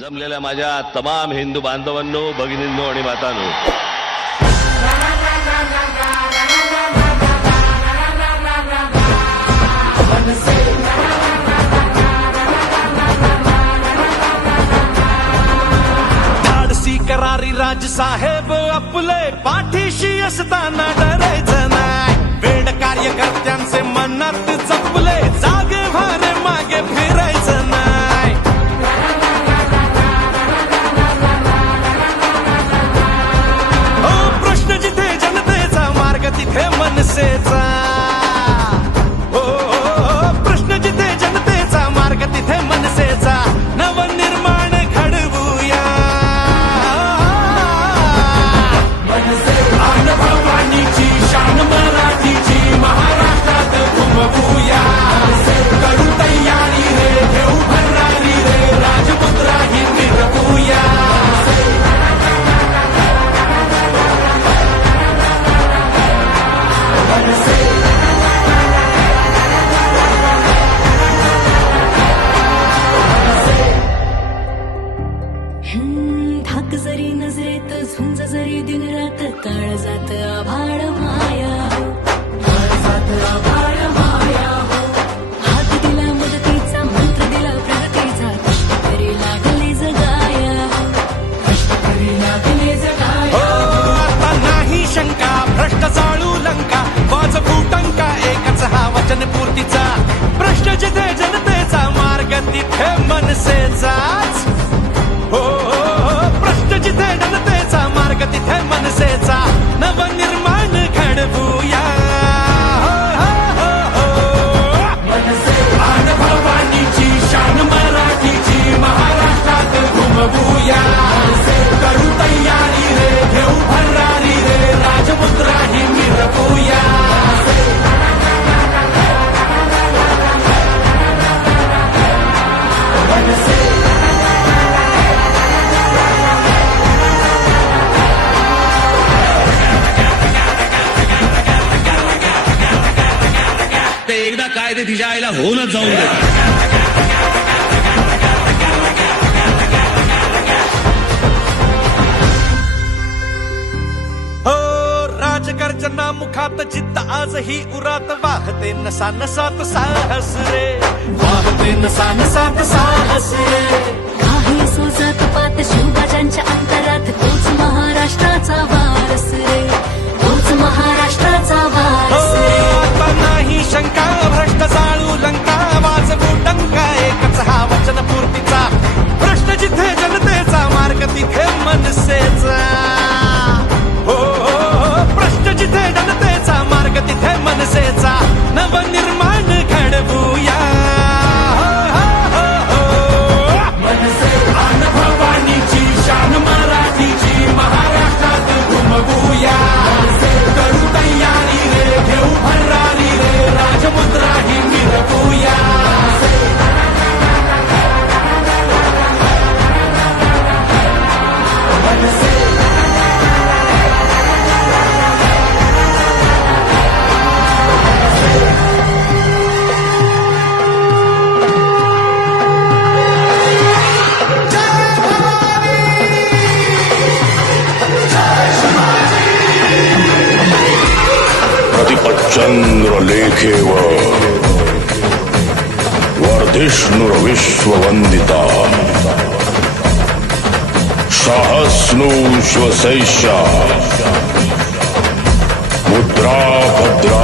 जमलेल्या माझ्या तमाम हिंदू बांधवांनो भगिनींनो आणि मातांनो. धाडसी करारी राजसाहेब आपले पाठीशी असताना डरायचं नाही. वेड कार्यकर्त्यांचे मनात जपले जा झुंज जरी दिन आभाळ माया. हो. हात दिला मदतीचा मंत्र दिला प्रगतीचा कष्ट करी लागले जगाया हो. कष्ट करी लागले जगाया हो. आता नाही शंका भ्रष्ट चाळू लंका. वाज फुटंका एकच हा वचन पूर्तीचा. जिथे जनतेचा मार्ग तिथे मनसेचा. जनतेचा तिथे मनसेचा नवनिर्माण ते तिच्या आईला होऊनच जाऊन दे. हो राजगर्जना मुखात जिद्द आजही उरात. वाहते नसा नसात साहस रे. वाहते नसा नसात साहस रे. काही असो जात पात शिवबाजांच्या अंतरात तोच महाराष्ट्राचा वारस रे. प्रतिपच्चंद्र लेखेव वर्धिष्णुर्विश्ववन्दिता सहस्नू श्वसैषा मुद्रा भद्रा